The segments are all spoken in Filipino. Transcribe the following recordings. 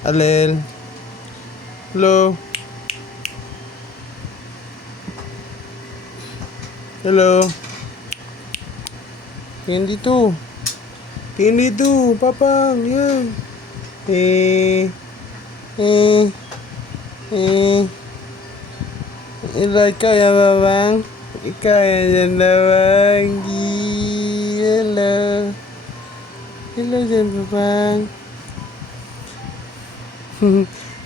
Alel. Hello. Hello. Tingin dito. Tingin dito. Papa. Yan. Eh. Ikaw yan, babang. Ikaw yan, babang. Hello. Hello dyan, babang.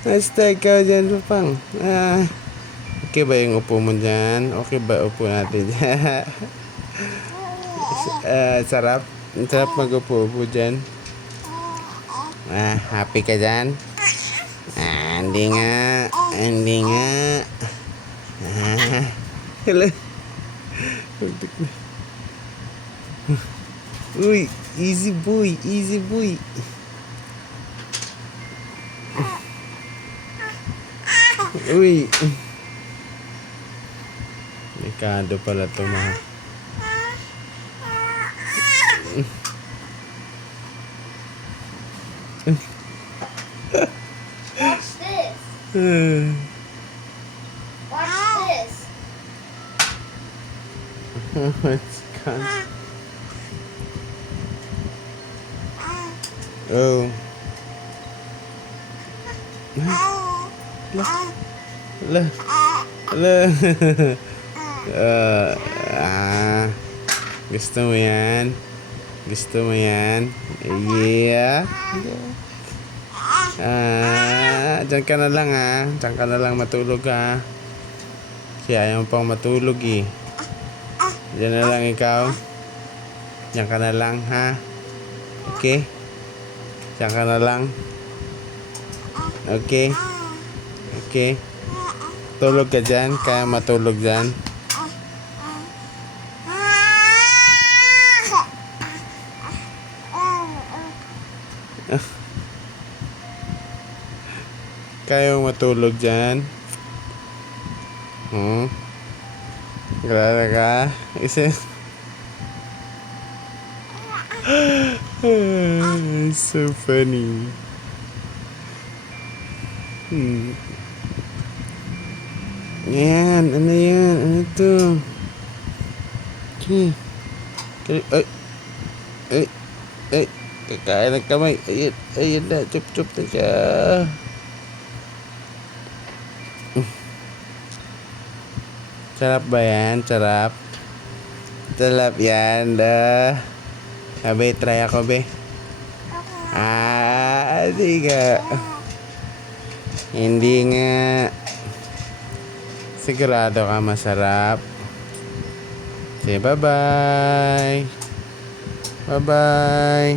Basta ikaw dyan, babang. Okay ba yung upo mo dyan? Okay ba upo natin dyan? Sarap. Sarap mag-upo-upo dyan. Happy ka dyan? Hindi nga. Hindi nga. Hello. Uy, easy boy. Easy boy. Uy. Delikado pala ito, mga. Watch this. Watch this. It's gone. Oh. Ala. Ala. Gusto mo yan? Gusto mo yan? Yeah. Diyan ka na lang, ha. Diyan ka na lang matulog, ha. Kasi ayaw mo pang matulog, eh. Diyan na lang ikaw. Diyan ka na lang, ha. Okay? Diyan ka na lang. Okay? Okay? Tulog ka dyan. Kaya matulog dyan. Kaya matulog dyan. Grada ka. Isa. So funny. Yan. Ano yan? Ano to? Okay. Ay. Ay. Ay. Kakain ng kamay. Ayan. Ayan na. Chup-chup na siya. Sarap ba yan? Sarap. Sarap yan. Sabi, try ako, be. Hindi nga. Hindi nga. Sigurado ka masarap. Say bye-bye. Bye-bye.